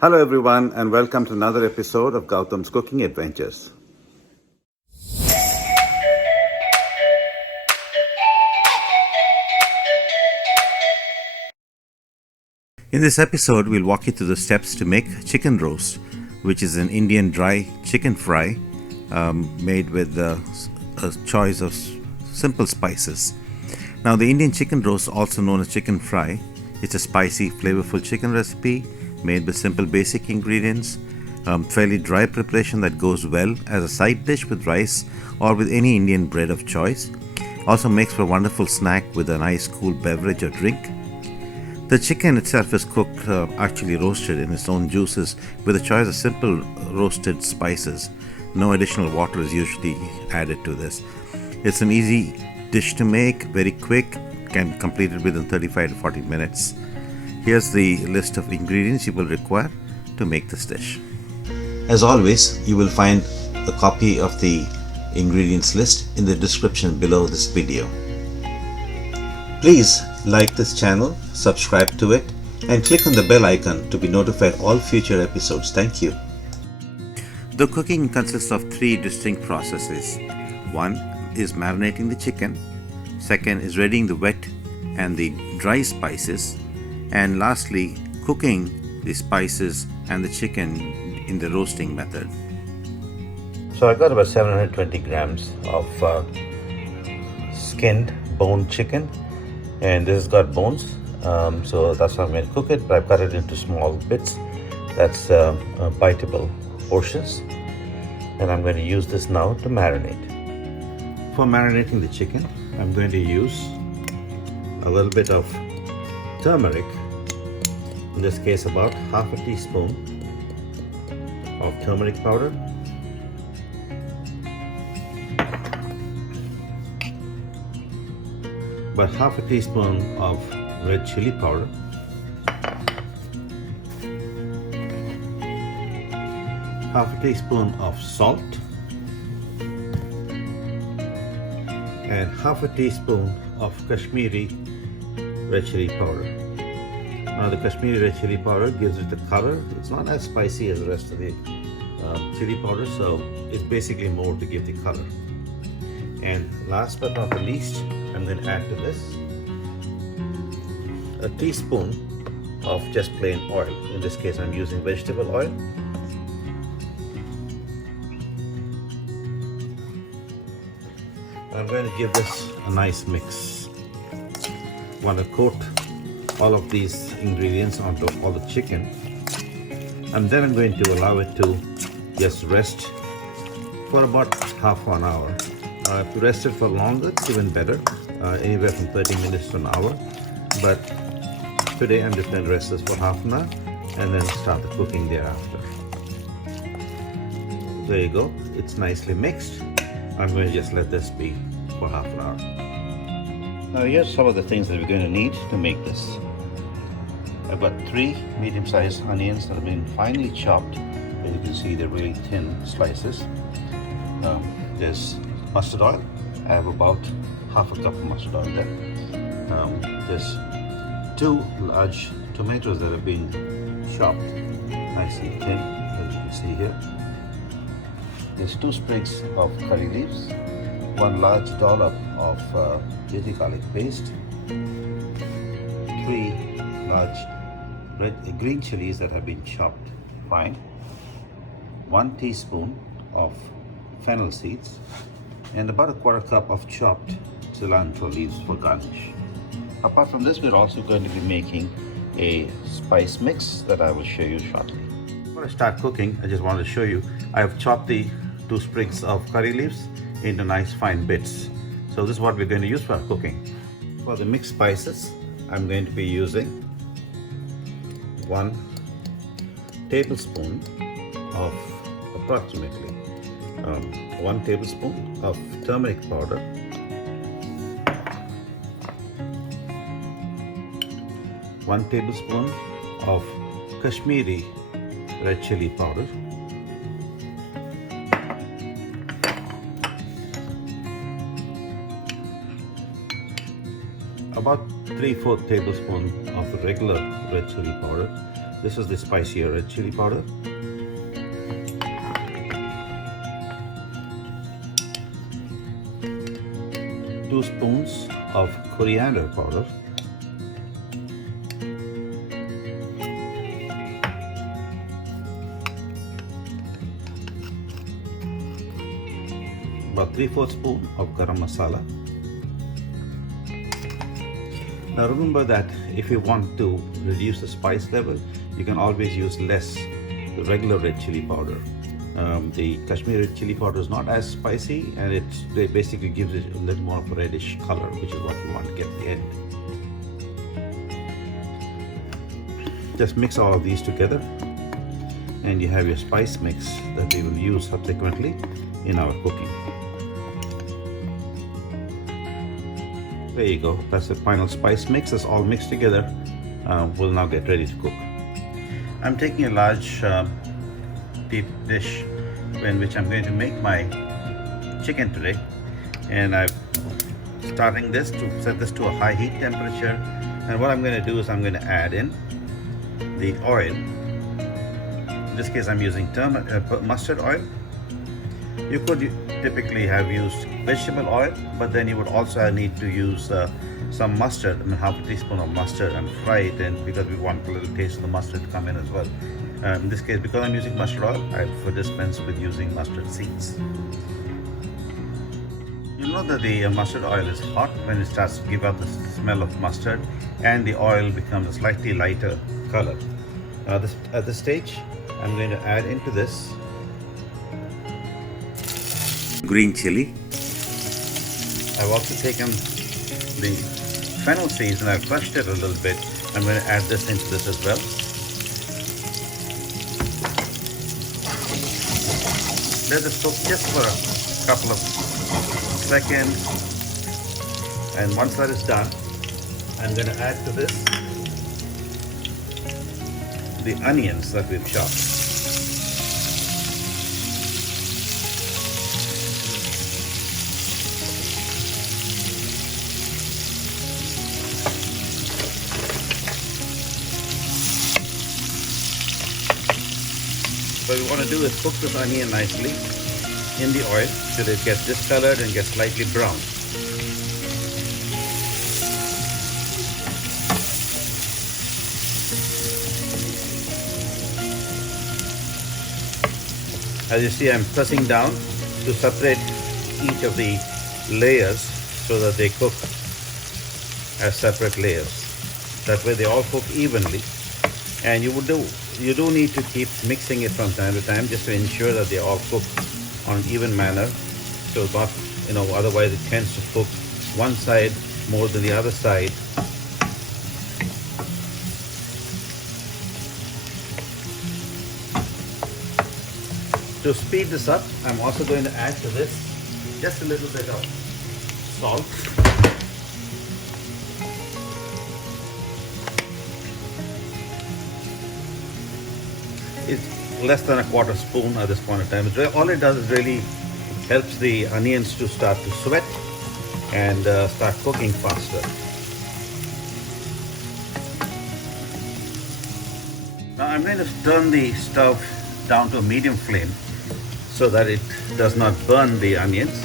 Hello everyone and welcome to another episode of Gautam's Cooking Adventures. In this episode, we'll walk you through the steps to make chicken roast, which is an Indian dry chicken fry made with a choice of simple spices. Now, the Indian chicken roast, also known as chicken fry, it's a spicy, flavorful chicken recipe made with simple basic ingredients, fairly dry preparation that goes well as a side dish with rice or with any Indian bread of choice. Also makes for a wonderful snack with a nice cool beverage or drink. The chicken itself is cooked, actually roasted in its own juices with a choice of simple roasted spices. No additional water is usually added to this. It's an easy dish to make, very quick, can be completed within 35 to 40 minutes. Here's the list of ingredients you will require to make this dish. As always, you will find a copy of the ingredients list in the description below this video. Please like this channel, subscribe to it, and click on the bell icon to be notified all future episodes. Thank you. The cooking consists of three distinct processes. One is marinating the chicken. Second is readying the wet and the dry spices. And lastly, cooking the spices and the chicken in the roasting method. So I got about 720 grams of skinned boned chicken. And this has got bones, so that's how I'm going to cook it, but I've cut it into small bits. That's biteable portions, and I'm going to use this now to marinate. For marinating the chicken, I'm going to use a little bit of turmeric, in this case about half a teaspoon of turmeric powder, about half a teaspoon of red chili powder, half a teaspoon of salt, and half a teaspoon of Kashmiri red chili powder. Now the Kashmiri red chili powder gives it the color. It's not as spicy as the rest of the chili powder, so it's basically more to give the color. And last but not the least, I'm going to add to this a teaspoon of just plain oil. In this case, I'm using vegetable oil. I'm going to give this a nice mix. I want to coat all of these ingredients onto all the chicken, and then I'm going to allow it to just rest for about half an hour. If you rest it for longer, it's even better, anywhere from 30 minutes to an hour. But today I'm just going to rest this for half an hour and then start the cooking thereafter. There you go, it's nicely mixed. I'm going to just let this be for half an hour. Now here's some of the things that we're going to need to make this. I've got 3 medium-sized onions that have been finely chopped. As you can see, they're really thin slices. There's mustard oil. I have about half a cup of mustard oil there. There's 2 large tomatoes that have been chopped nice and thin, as you can see here. There's 2 sprigs of curry leaves, 1 large dollop of ginger garlic paste, 3 large green chilies that have been chopped fine, 1 teaspoon of fennel seeds, and about a quarter cup of chopped cilantro leaves for garnish. Apart from this, we're also going to be making a spice mix that I will show you shortly. Before I start cooking, I just wanted to show you, I have chopped the 2 sprigs of curry leaves into nice fine bits. So this is what we're going to use for our cooking. For the mixed spices, I'm going to be using 1 tablespoon of approximately 1 tablespoon of turmeric powder, 1 tablespoon of Kashmiri red chili powder, about 3/4 tablespoon of regular red chili powder. This is the spicier red chili powder. Two spoons of coriander powder. About 3/4 spoon of garam masala. Now remember that if you want to reduce the spice level, you can always use less the regular red chili powder. The Kashmiri red chili powder is not as spicy, and it basically gives it a little more of a reddish color, which is what you want to get at the end. Just mix all of these together, and you have your spice mix that we will use subsequently in our cooking. There you go, that's the final spice mix. That's all mixed together. We'll now get ready to cook. I'm taking a large deep dish in which I'm going to make my chicken today, and I'm starting this to set this to a high heat temperature. And what I'm going to do is I'm going to add in the oil. In this case I'm using mustard oil. You could typically have used vegetable oil, but then you would also need to use some mustard, half a teaspoon of mustard, and fry it in, because we want a little taste of the mustard to come in as well. In this case, because I'm using mustard oil, I prefer dispense with using mustard seeds. You know that the mustard oil is hot when it starts to give out the smell of mustard, and the oil becomes a slightly lighter color. At this stage, I'm going to add into this green chili. I've also taken the fennel seeds and I've crushed it a little bit. I'm going to add this into this as well. Let this cook just for a couple of seconds, and once that is done, I'm going to add to this the onions that we've chopped. What we want to do is cook this onion nicely in the oil till it gets discolored and gets slightly brown. As you see, I'm pressing down to separate each of the layers so that they cook as separate layers. That way they all cook evenly. And you do need to keep mixing it from time to time, just to ensure that they all cook on an even manner. So not, otherwise it tends to cook one side more than the other side. To speed this up, I'm also going to add to this just a little bit of salt. It's less than a quarter spoon at this point in time. All it does is really helps the onions to start to sweat and start cooking faster. Now I'm going to turn the stove down to a medium flame so that it does not burn the onions,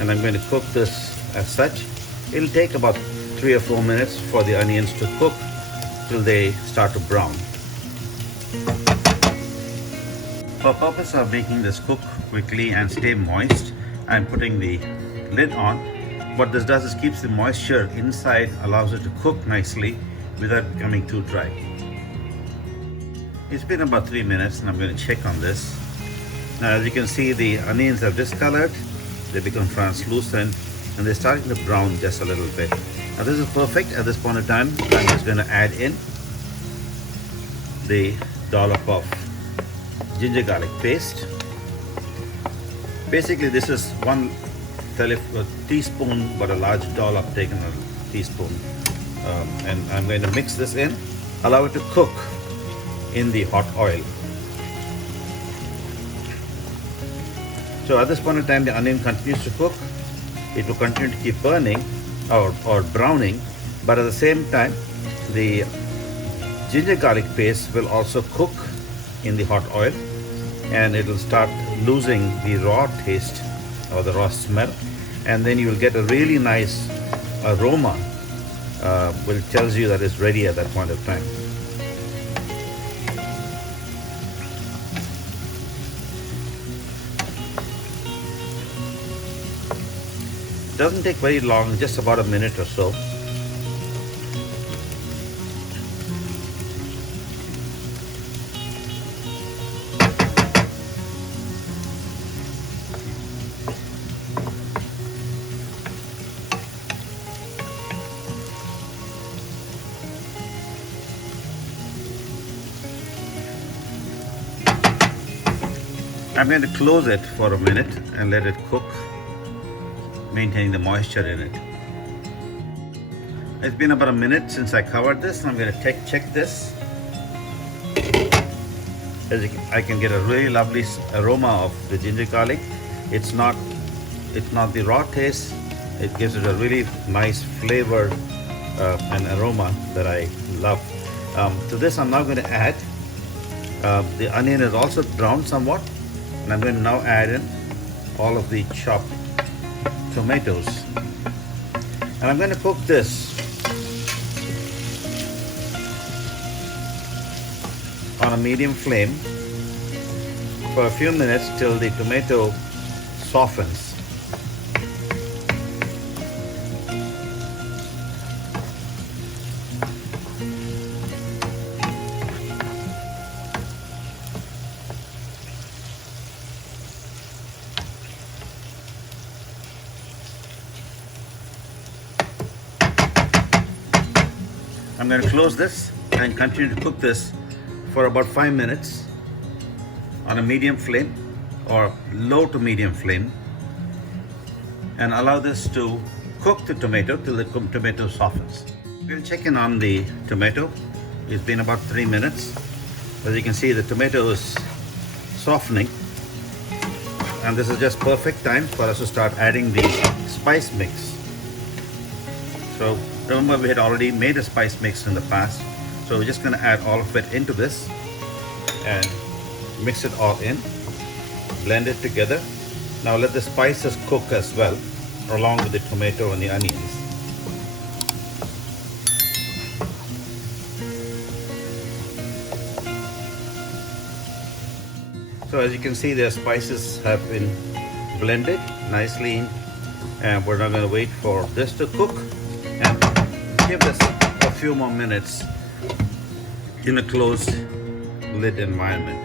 and I'm going to cook this as such. It'll take about 3 or 4 minutes for the onions to cook till they start to brown. For purpose of making this cook quickly and stay moist, I'm putting the lid on. What this does is keeps the moisture inside, allows it to cook nicely without becoming too dry. It's been about 3 minutes and I'm going to check on this. Now as you can see, the onions have discolored, they become translucent, and they're starting to brown just a little bit. Now this is perfect. At this point in time, I'm just going to add in the dollop of ginger garlic paste. Basically this is one teaspoon, but a large dollop taken a teaspoon, and I'm going to mix this in, allow it to cook in the hot oil. So at this point in time, the onion continues to cook. It will continue to keep burning or browning, but at the same time the ginger garlic paste will also cook in the hot oil, and it will start losing the raw taste or the raw smell, and then you will get a really nice aroma which tells you that it's ready at that point of time. It doesn't take very long, just about a minute or so. I'm going to close it for a minute and let it cook, maintaining the moisture in it. It's been about a minute since I covered this. I'm going to check this. I can get a really lovely aroma of the ginger garlic. It's not the raw taste. It gives it a really nice flavor and aroma that I love. To this, I'm now going to add the onion is also browned somewhat, and I'm going to now add in all of the chopped tomatoes, and I'm going to cook this on a medium flame for a few minutes till the tomato softens. I'm going to close this and continue to cook this for about 5 minutes on a medium flame or low to medium flame, and allow this to cook the tomato till the tomato softens. I'm going to check in on the tomato. It's been about 3 minutes. As you can see, the tomato is softening, and this is just perfect time for us to start adding the spice mix. So remember, we had already made a spice mix in the past, so we're just going to add all of it into this and mix it all in, blend it together. Now let the spices cook as well, along with the tomato and the onions. So as you can see, the spices have been blended nicely, and we're now going to wait for this to cook and give this a few more minutes in a closed lid environment.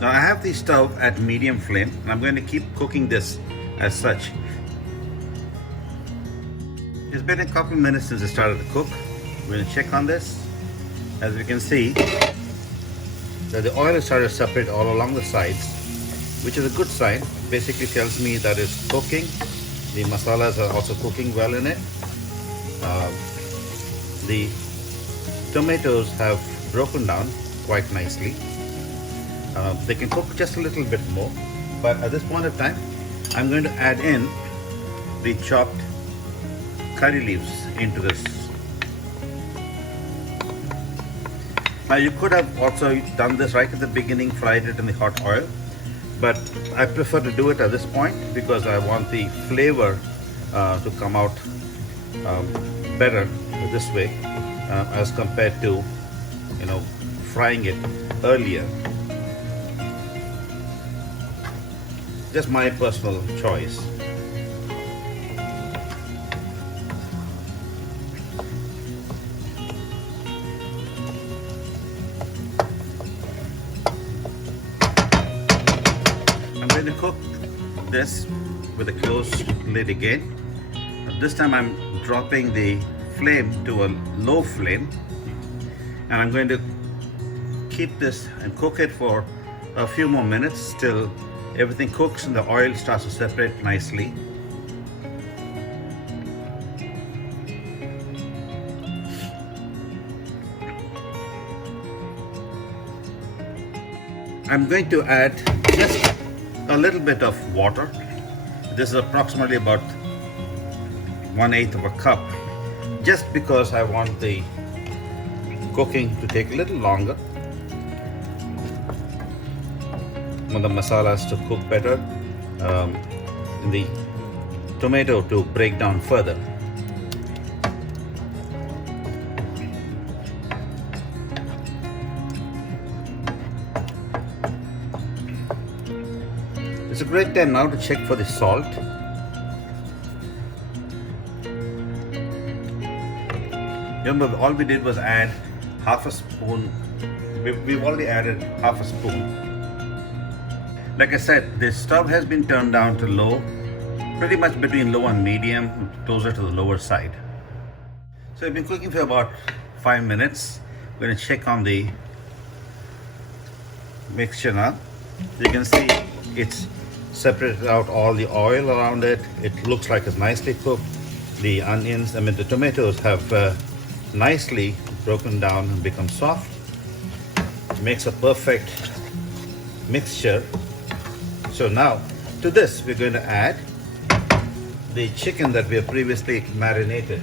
Now I have the stove at medium flame, and I'm going to keep cooking this as such. It's been a couple minutes since it started to cook. We're going to check on this. As you can see, that the oil has started to separate all along the sides, which is a good sign. Basically tells me that it's cooking. The masalas are also cooking well in it. The tomatoes have broken down quite nicely. They can cook just a little bit more, but at this point of time, I'm going to add in the chopped curry leaves into this. Now you could have also done this right at the beginning, fried it in the hot oil, but I prefer to do it at this point because I want the flavor to come out better this way as compared to, frying it earlier. Just my personal choice. I'm going to cook this with a closed lid again. This time I'm dropping the flame to a low flame, and I'm going to keep this and cook it for a few more minutes till everything cooks and the oil starts to separate nicely. I'm going to add just a little bit of water. This is approximately about 1/8 of a cup, just because I want the cooking to take a little longer. Want the masalas to cook better, and the tomato to break down further. It's a great time now to check for the salt. Remember, all we did was add half a spoon. We've already added half a spoon. Like I said, the stove has been turned down to low, pretty much between low and medium, closer to the lower side. So I've been cooking for about 5 minutes. We're going to check on the mixture now. You can see it's separated out all the oil around it. It looks like it's nicely cooked. The onions, the tomatoes have nicely broken down and become soft. It makes a perfect mixture. So now to this we're going to add the chicken that we have previously marinated.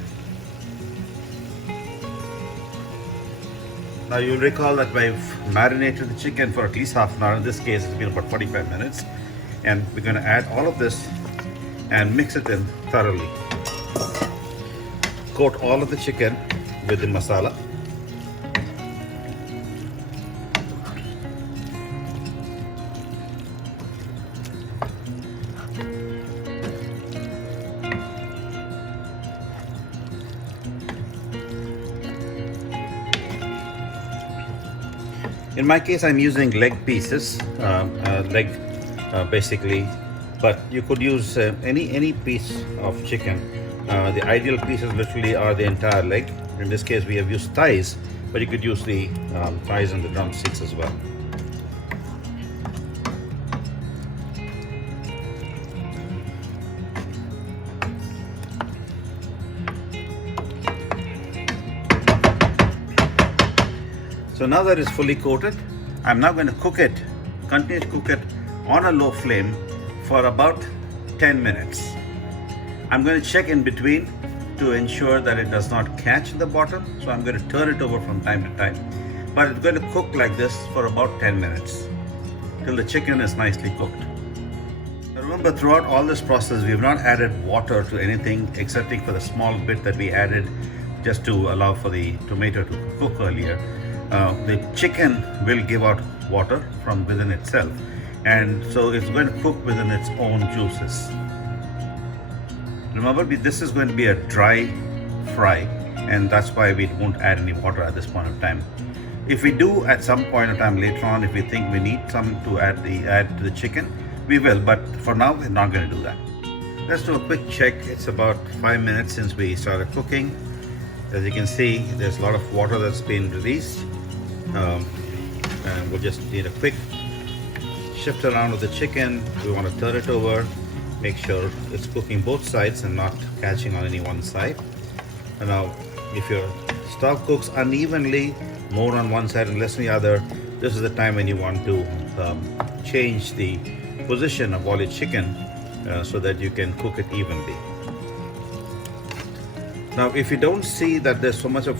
Now you'll recall that we've marinated the chicken for at least half an hour. In this case it's been about 45 minutes. And we're going to add all of this and mix it in thoroughly. Coat all of the chicken with the masala. In my case, I'm using leg pieces, basically, but you could use any piece of chicken. The ideal pieces literally are the entire leg. In this case, we have used thighs, but you could use the thighs and the drumsticks as well. So now that it's fully coated, I'm now going to cook it, continue to cook it on a low flame for about 10 minutes. I'm going to check in between to ensure that it does not catch in the bottom. So I'm going to turn it over from time to time. But it's going to cook like this for about 10 minutes till the chicken is nicely cooked. Now remember, throughout all this process, we have not added water to anything excepting for the small bit that we added just to allow for the tomato to cook earlier. The chicken will give out water from within itself, and so it's going to cook within its own juices. Remember, this is going to be a dry fry, and that's why we won't add any water at this point of time. If we do at some point of time later on, if we think we need some to add to the chicken, we will, but for now we're not going to do that. Let's do a quick check. It's about 5 minutes since we started cooking. As you can see, there's a lot of water that's been released. And we'll just need a quick shift around of the chicken. We want to turn it over, make sure it's cooking both sides and not catching on any one side. And now, if your stove cooks unevenly, more on one side and less on the other, this is the time when you want to change the position of all your chicken so that you can cook it evenly. Now, if you don't see that there's so much of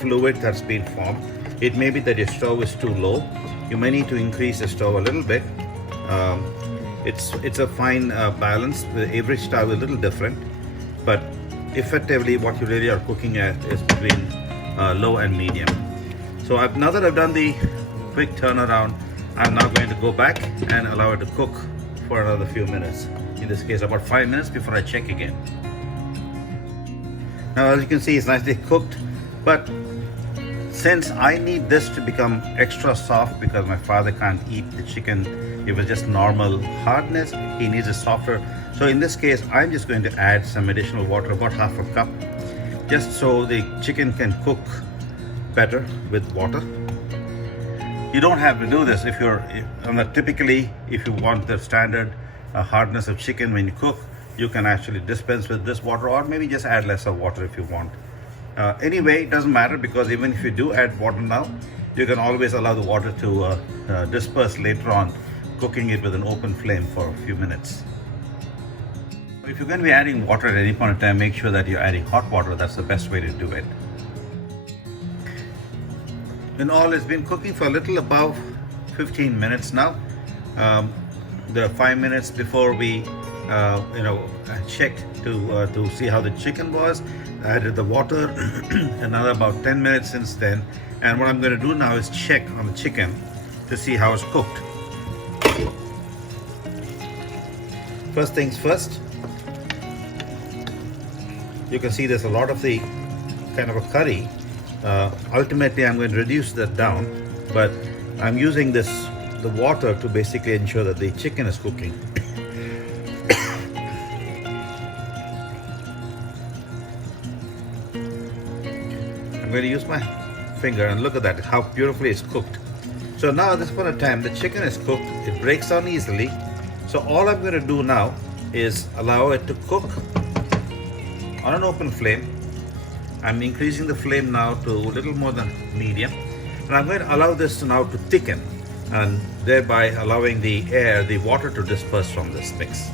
fluid that's been formed, it may be that your stove is too low. You may need to increase the stove a little bit. It's a fine balance. The average stove is a little different, but effectively what you really are cooking at is between low and medium. So now that I've done the quick turnaround, I'm now going to go back and allow it to cook for another few minutes. In this case, about 5 minutes before I check again. Now, as you can see, it's nicely cooked, but since I need this to become extra soft because my father can't eat the chicken if it's just normal hardness, he needs it softer. So in this case, I'm just going to add some additional water, about half a cup, just so the chicken can cook better with water. You don't have to do this if you're, typically, if you want the standard hardness of chicken when you cook, you can actually dispense with this water, or maybe just add less of water if you want. Anyway, it doesn't matter, because even if you do add water now, you can always allow the water to disperse later on, cooking it with an open flame for a few minutes. If you're going to be adding water at any point in time, make sure that you're adding hot water. That's the best way to do it. In all, it's been cooking for a little above 15 minutes now. The 5 minutes before we, checked to see how the chicken was. I added the water. Another about 10 minutes since then. And what I'm going to do now is check on the chicken to see how it's cooked. First things first. You can see there's a lot of the kind of a curry. Ultimately, I'm going to reduce that down, but I'm using the water to basically ensure that the chicken is cooking. I'm going to use my finger and look at that, how beautifully it's cooked. So now at this point of time, the chicken is cooked, it breaks down easily. So all I'm going to do now is allow it to cook on an open flame. I'm increasing the flame now to a little more than medium. And I'm going to allow this now to thicken, and thereby allowing the water to disperse from this mix.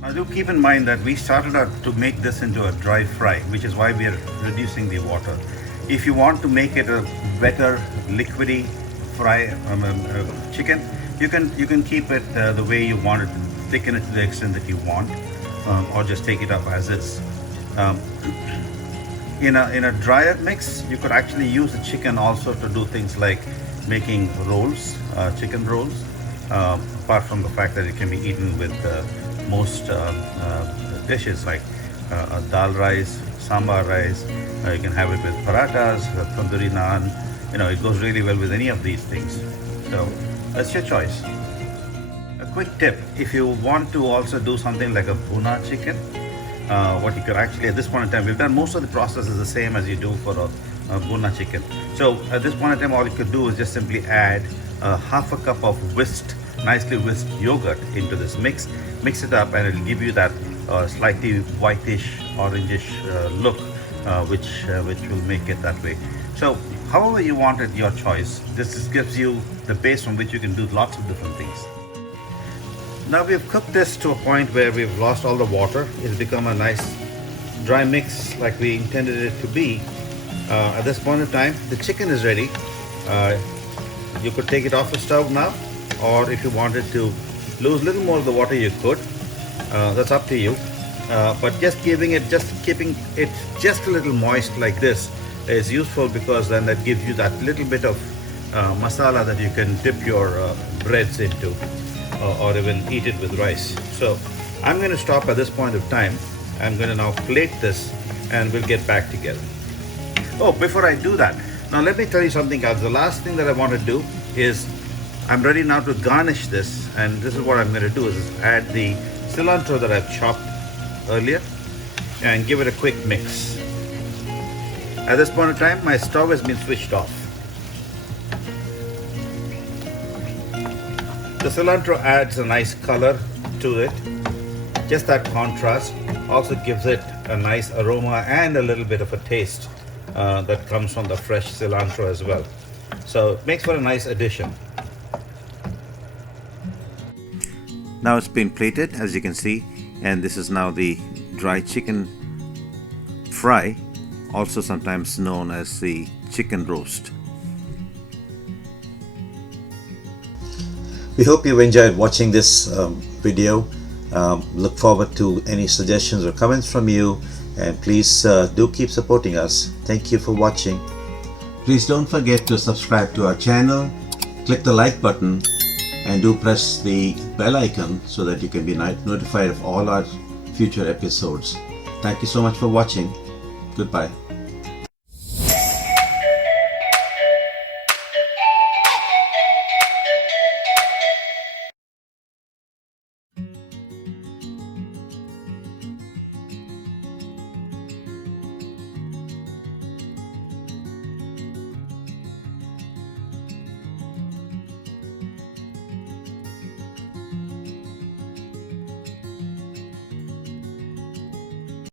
Now do keep in mind that we started out to make this into a dry fry, which is why we are reducing the water. If you want to make it a better liquidy fry chicken, you can keep it the way you want it, thicken it to the extent that you want, or just take it up as is. In a drier mix, you could actually use the chicken also to do things like making rolls, chicken rolls, apart from the fact that it can be eaten with most dishes like dal rice, sambar rice. You can have it with parathas, tandoori naan. It goes really well with any of these things. So that's your choice. A quick tip: if you want to also do something like a bhuna chicken, what you could actually, at this point in time, we've done most of the process is the same as you do for a bhuna chicken. So at this point in time, all you could do is just simply add half a cup of nicely whisked yogurt into this mix. Mix it up, and it'll give you that slightly whitish, orangish look, which will make it that way. So however you want it, your choice. This just gives you the base from which you can do lots of different things. Now we've cooked this to a point where we've lost all the water. It's become a nice dry mix like we intended it to be. At this point in time, the chicken is ready. You could take it off the stove now, or if you wanted to lose a little more of the water, you could. That's up to you. But just keeping it just a little moist like this is useful, because then that gives you that little bit of masala that you can dip your breads into, or even eat it with rice. So I'm going to stop at this point of time. I'm going to now plate this, and we'll get back together. Oh, before I do that, now let me tell you something else. The last thing that I want to do is, I'm ready now to garnish this, and this is what I'm going to do, is add the cilantro that I've chopped earlier and give it a quick mix. At this point in time, my stove has been switched off. The cilantro adds a nice color to it. Just that contrast also gives it a nice aroma and a little bit of a taste that comes from the fresh cilantro as well. So it makes for a nice addition. Now it's been plated, as you can see, and this is now the dry chicken fry, also sometimes known as the chicken roast. We hope you enjoyed watching this video. Look forward to any suggestions or comments from you, and please do keep supporting us. Thank you for watching. Please don't forget to subscribe to our channel, click the like button, and do press the bell icon so that you can be notified of all our future episodes. Thank you so much for watching. Goodbye.